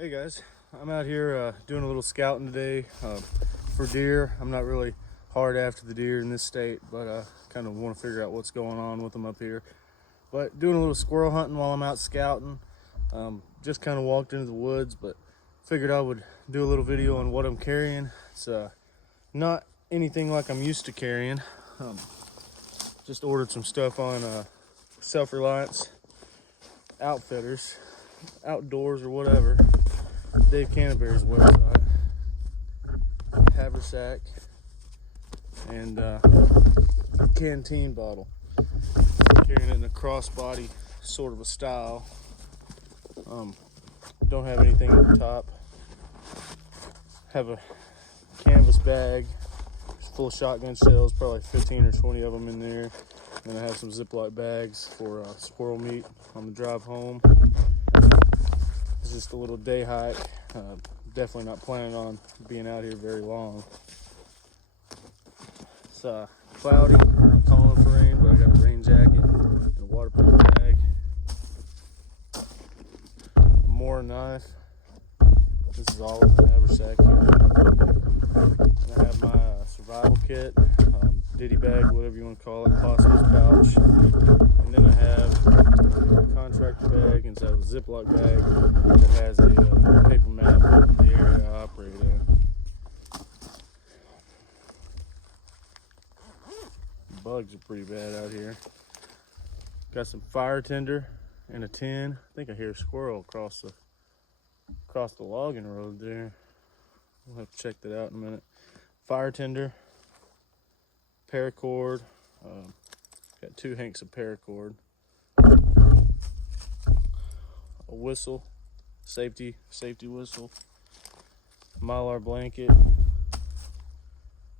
Hey guys, I'm out here doing a little scouting today for deer. I'm not really hard after the deer in this state, but kind of want to figure out what's going on with them up here. But doing a little squirrel hunting while I'm out scouting. Just kind of walked into the woods, but figured I would do a little video on what I'm carrying. It's not anything like I'm used to carrying. Just ordered some stuff on Self-Reliance Outfitters, Outdoors or whatever. Dave Canterbury's website, Haversack, and canteen bottle. Carrying it in a crossbody sort of a style. Don't have anything at the top. Have a canvas bag full of shotgun shells, probably 15 or 20 of them in there. And I have some Ziploc bags for squirrel meat on the drive home. It's just a little day hike. Definitely not planning on being out here very long. It's cloudy, not calling for rain, but I got a rain jacket and a waterproof bag. A more knife. This is all in the haversack here. And I have my survival kit, ditty bag, whatever you want to call it, hospice pouch. And then I have a contractor bag inside of a Ziploc bag that has a paper map of the area I operate in. The bugs are pretty bad out here. Got some fire tinder and a tin. I think I hear a squirrel across the logging road there. We'll have to check that out in a minute. Fire tinder, paracord. Got 2 hanks of paracord. A whistle, safety whistle. Mylar blanket.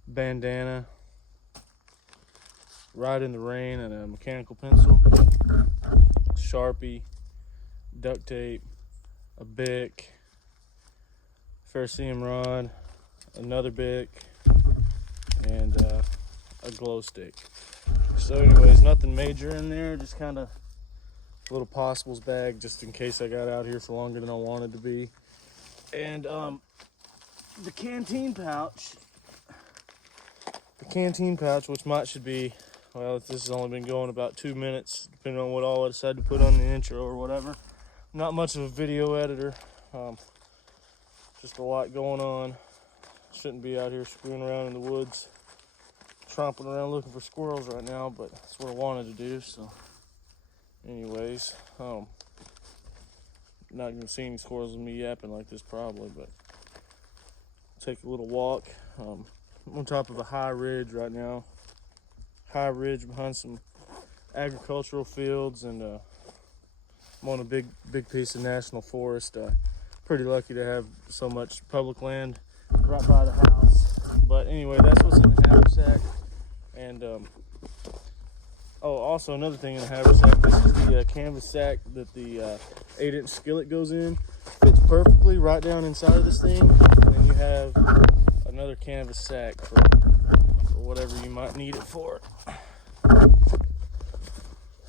Bandana. Ride in the rain and a mechanical pencil. Sharpie. Duct tape. A Bic. Ferrocerium rod. Another Bic. And a glow stick. So anyways, nothing major in there, just kind of a little possibles bag just in case I got out here for longer than I wanted to be. And the canteen pouch, which should be, well, this has only been going about 2 minutes, depending on what all I decide to put on the intro or whatever. Not much of a video editor, just a lot going on. Shouldn't be out here screwing around in the woods, tromping around looking for squirrels right now, but that's what I wanted to do. So anyways, not gonna see any squirrels with me yapping like this probably, but take a little walk. I'm on top of a high ridge right now, behind some agricultural fields, and I'm on a big piece of national forest. Pretty lucky to have so much public land right by the house. But anyway, that's what's in the haversack. And also another thing in the haversack, this is the canvas sack that the 8-inch skillet goes in. Fits perfectly right down inside of this thing. And then you have another canvas sack for whatever you might need it for.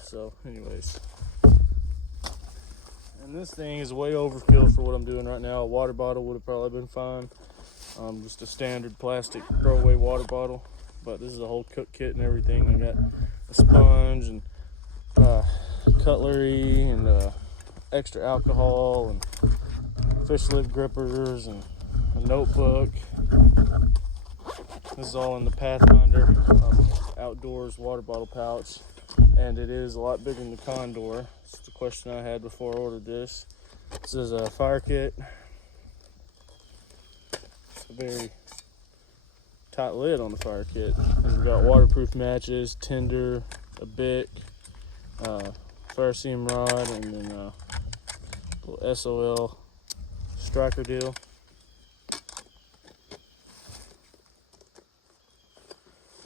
So anyways, and this thing is way overkill for what I'm doing right now. A water bottle would have probably been fine. Just a standard plastic throwaway water bottle, but this is a whole cook kit and everything. I got a sponge and cutlery and extra alcohol and fish lid grippers and a notebook. This is all in the Pathfinder outdoors water bottle pouch, and it is a lot bigger than the Condor. That's the question I had before I ordered this. This is a fire kit. Very tight lid on the fire kit. And we've got waterproof matches, tinder, a Bic, ferrocerium rod, and then a little SOL striker deal.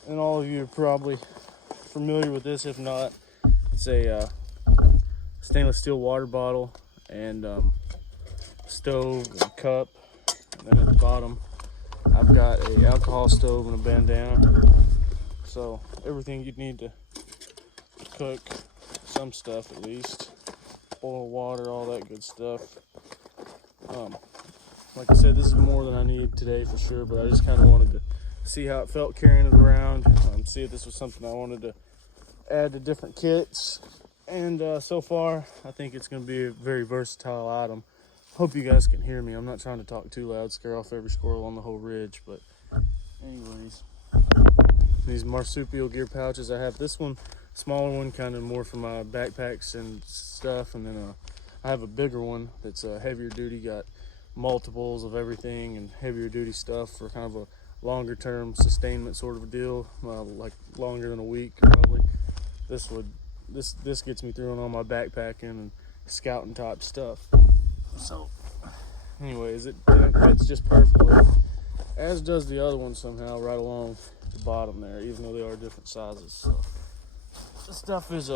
And all of you are probably familiar with this. If not, it's a stainless steel water bottle and stove and cup. And then at the bottom, I've got a alcohol stove and a bandana. So everything you'd need to cook some stuff at least. Boil water, all that good stuff. Like I said, this is more than I need today for sure, but I just kind of wanted to see how it felt carrying it around, see if this was something I wanted to add to different kits. And so far, I think it's going to be a very versatile item. Hope you guys can hear me. I'm not trying to talk too loud, scare off every squirrel on the whole ridge, but anyways, these marsupial gear pouches. I have this one, smaller one, kind of more for my backpacks and stuff, and then I have a bigger one that's heavier duty, got multiples of everything and heavier duty stuff for kind of a longer term sustainment sort of a deal, like longer than a week probably. This gets me through on all my backpacking and scouting type stuff. So anyways, it fits just perfectly, as does the other one somehow right along the bottom there, even though they are different sizes. So this stuff is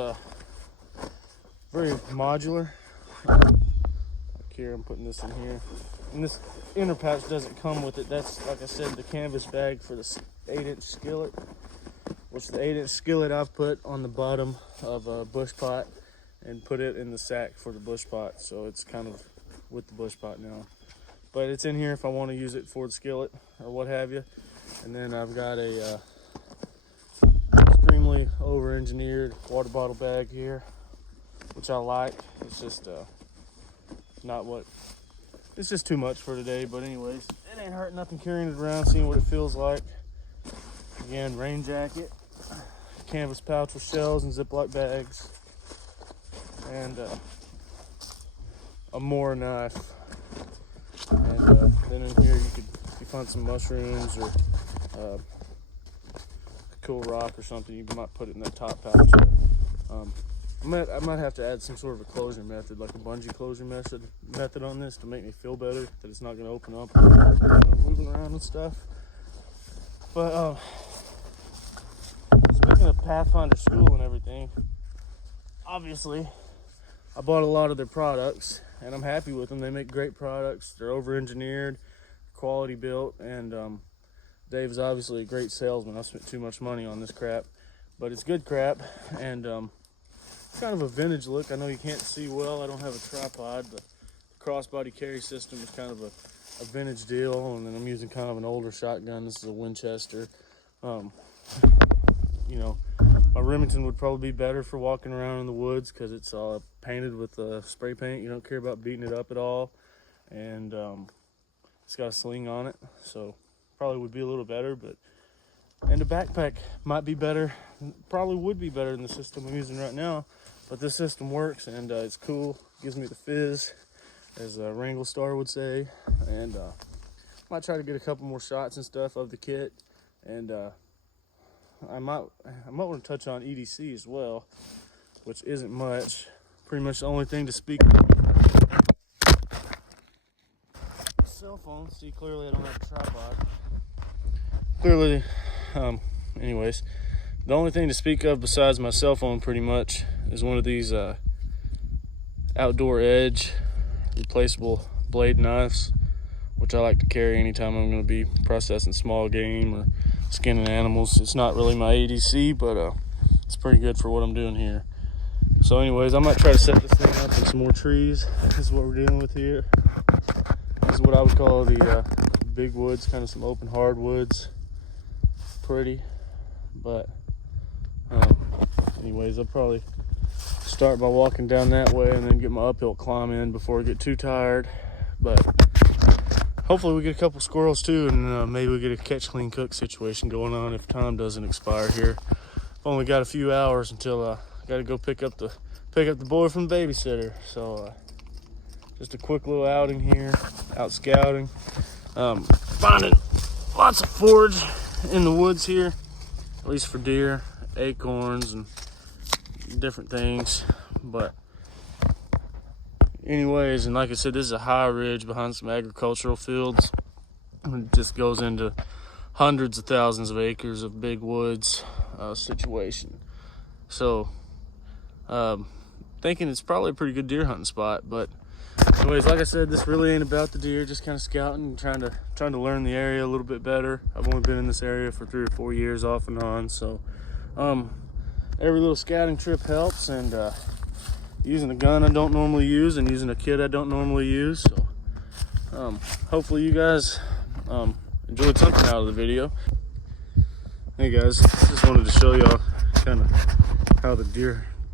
very modular. Here, I'm putting this in here, and this inner pouch doesn't come with it. That's, like I said, the canvas bag for the 8-inch skillet, which the 8-inch skillet I've put on the bottom of a bush pot and put it in the sack for the bush pot, so it's kind of with the bush pot now, but it's in here if I want to use it for the skillet or what have you. And then I've got a extremely over-engineered water bottle bag here, which I like. It's just it's just too much for today, but anyways, it ain't hurt nothing carrying it around, seeing what it feels like. Again, rain jacket, canvas pouch with shells and Ziploc bags, and a more knife. And then in here if you find some mushrooms or a cool rock or something, you might put it in that top pouch. I might have to add some sort of a closure method, like a bungee closure method on this to make me feel better that it's not going to open up moving around and stuff. But speaking of Pathfinder school and everything, obviously I bought a lot of their products and I'm happy with them. They make great products. They're over-engineered, quality built, and Dave's obviously a great salesman. I spent too much money on this crap, but it's good crap, and it's kind of a vintage look. I know you can't see well, I don't have a tripod, but the crossbody carry system is kind of a vintage deal, and then I'm using kind of an older shotgun. This is a Winchester. You know, my Remington would probably be better for walking around in the woods because it's painted with spray paint. You don't care about beating it up at all, and it's got a sling on it, so probably would be a little better. And the backpack might be better, probably would be better than the system I'm using right now, but this system works, and it's cool. Gives me the fizz, as Wrangle Star would say, and might try to get a couple more shots and stuff of the kit, and I might want to touch on EDC as well, which isn't much. Pretty much the only thing to speak of. Cell phone. See, clearly I don't have a tripod. Clearly, anyways, the only thing to speak of besides my cell phone pretty much is one of these Outdoor Edge replaceable blade knives, which I like to carry anytime I'm going to be processing small game or skinning animals. It's not really my ADC, but it's pretty good for what I'm doing here. So anyways, I might try to set this thing up in some more trees. This is what we're dealing with here. This is what I would call the big woods, kind of some open hardwoods. Pretty, but anyways, I'll probably start by walking down that way and then get my uphill climb in before I get too tired. But hopefully we get a couple squirrels too, and maybe we get a catch clean cook situation going on if time doesn't expire here. I've only got a few hours until I got to go pick up the boy from the babysitter. So just a quick little outing here, out scouting, finding lots of forage in the woods here, at least for deer, acorns and different things. But anyways, and like I said, this is a high ridge behind some agricultural fields. It just goes into hundreds of thousands of acres of big woods situation. So thinking it's probably a pretty good deer hunting spot. But anyways, like I said, this really ain't about the deer, just kind of scouting and trying to learn the area a little bit better. I've only been in this area for 3 or 4 years off and on, so every little scouting trip helps, and using a gun I don't normally use and using a kit I don't normally use, so Hopefully you guys enjoyed something out of the video. Hey guys, just wanted to show y'all kind of how the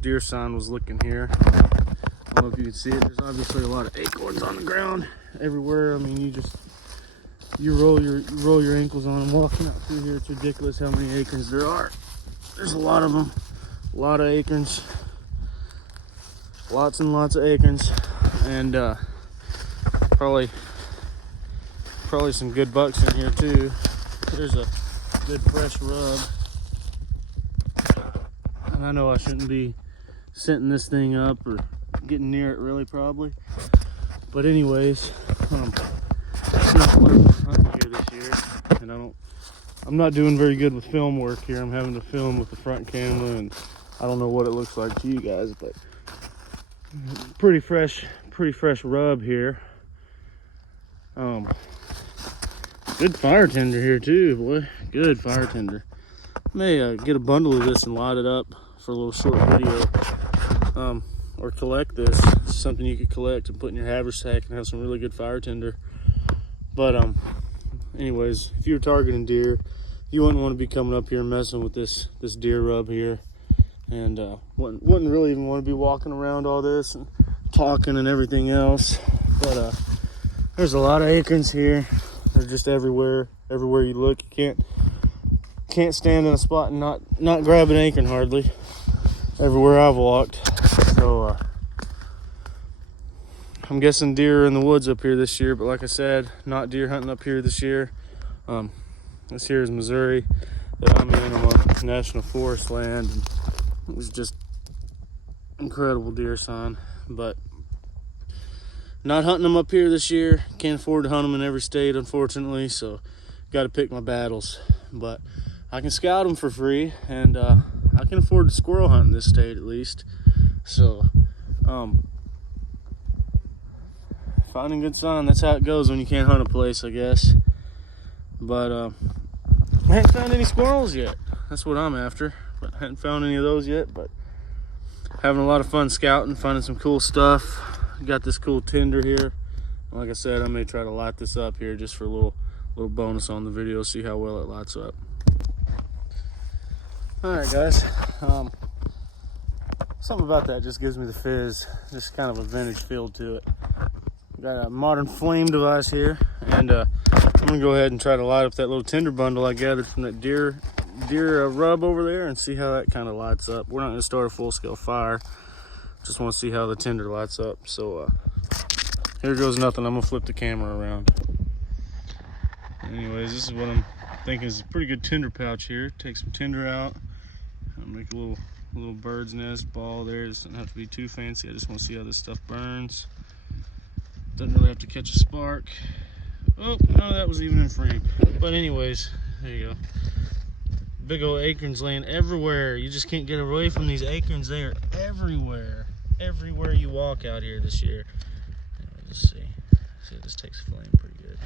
deer sign was looking here. I don't know if you can see it. There's obviously a lot of acorns on the ground everywhere. I mean, you roll your ankles on them walking out through here. It's ridiculous how many acorns there are. There's a lot of them, a lot of acorns, lots and lots of acorns, and probably some good bucks in here too. There's a good fresh rub, and I know I shouldn't be setting this thing up or getting near it really, probably, but anyways, it's not what I'm hunting here this year, and I'm not doing very good with film work here. I'm having to film with the front camera, and I don't know what it looks like to you guys, but pretty fresh rub here. Good fire tender here too, boy. Good fire tender. May get a bundle of this and light it up for a little short video, or collect this. It's something you could collect and put in your haversack and have some really good fire tender. But anyways, if you're targeting deer, you wouldn't want to be coming up here and messing with this deer rub here, and wouldn't really even want to be walking around all this and talking and everything else. But there's a lot of acorns here. They're just everywhere you look. You can't stand in a spot and not grab an acorn hardly everywhere I've walked. So I'm guessing deer are in the woods up here this year, but like I said, not deer hunting up here this year. This here is Missouri that I'm in. I'm on national forest land, and it was just incredible deer sign, but not hunting them up here this year. Can't afford to hunt them in every state, unfortunately, so got to pick my battles. But I can scout them for free, and I can afford to squirrel hunt in this state at least. So finding good sign, that's how it goes when you can't hunt a place, I guess. But I haven't found any squirrels yet. That's what I'm after, but I haven't found any of those yet. But having a lot of fun scouting, finding some cool stuff. Got this cool tinder here. Like I said, I may try to light this up here just for a little bonus on the video, see how well it lights up. Alright guys, something about that just gives me the fizz, just kind of a vintage feel to it. Got a modern flame device here, and I'm gonna go ahead and try to light up that little tinder bundle I gathered from that deer rub over there and see how that kind of lights up. We're not gonna start a full-scale fire, just want to see how the tinder lights up. So here goes nothing. I'm gonna flip the camera around. Anyways, this is what I'm thinking is a pretty good tinder pouch here. Take some tinder out, I'll make a little bird's nest ball there. This doesn't have to be too fancy. I just want to see how this stuff burns. Doesn't really have to catch a spark. Oh, no, that was even in frame. But anyways, there you go. Big old acorns laying everywhere. You just can't get away from these acorns. They are everywhere. Everywhere you walk out here this year. Let's see. See if this takes flame pretty good.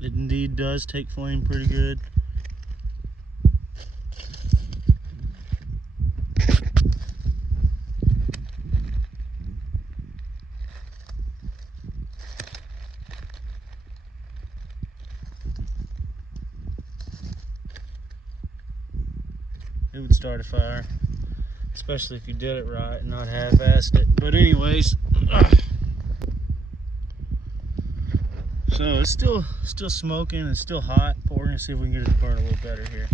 It indeed does take flame pretty good. It would start a fire, especially if you did it right and not half-assed it. But anyways, so it's still smoking. It's still hot, but we're gonna see if we can get it to burn a little better here.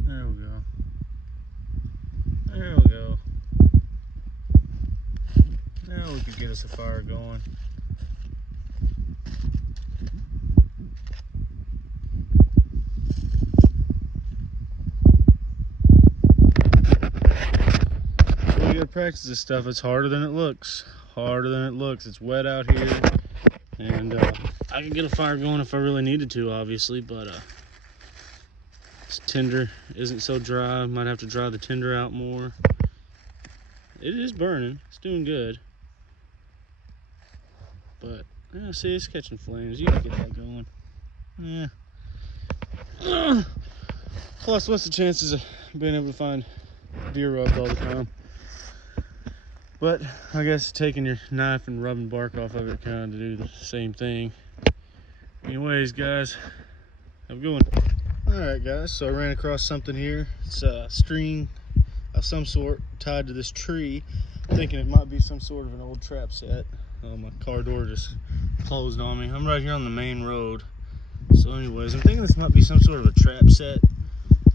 There we go. There we go. Now we could get us a fire going. You gotta practice this stuff. It's harder than it looks. Harder than it looks. It's wet out here, and I can get a fire going if I really needed to, obviously, but this tinder isn't so dry. Might have to dry the tinder out more. it is burning. It's doing good. But, yeah, see, it's catching flames. You can get that going. Yeah. Plus, what's the chances of being able to find deer rubs all the time? But I guess taking your knife and rubbing bark off of it kind of do the same thing. Anyways, guys, have a good one. Alright, guys, so I ran across something here. It's a string of some sort tied to this tree. Thinking it might be some sort of an old trap set. My car door just closed on me. I'm right here on the main road. So anyways, I'm thinking this might be some sort of a trap set.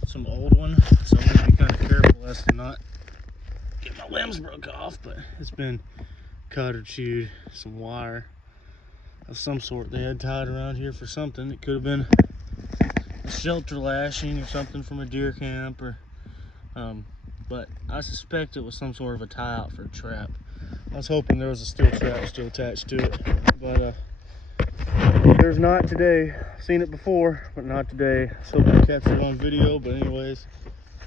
Some old one. So I'm going to be kind of careful as to not get my limbs broke off. But it's been cut or chewed. Some wire of some sort they had tied around here for something. It could have been a shelter lashing or something from a deer camp. But I suspect it was some sort of a tie out for a trap. I was hoping there was a steel trap still attached to it, but there's not today. I've seen it before, but not today. So I captured it on video. But anyways,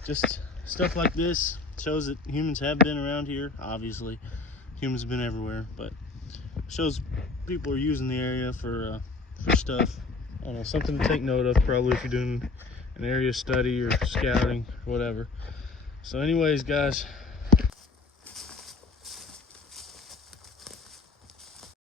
just stuff like this shows that humans have been around here. Obviously, humans have been everywhere, but shows people are using the area for stuff. I don't know, something to take note of probably if you're doing an area study or scouting or whatever. So anyways, guys,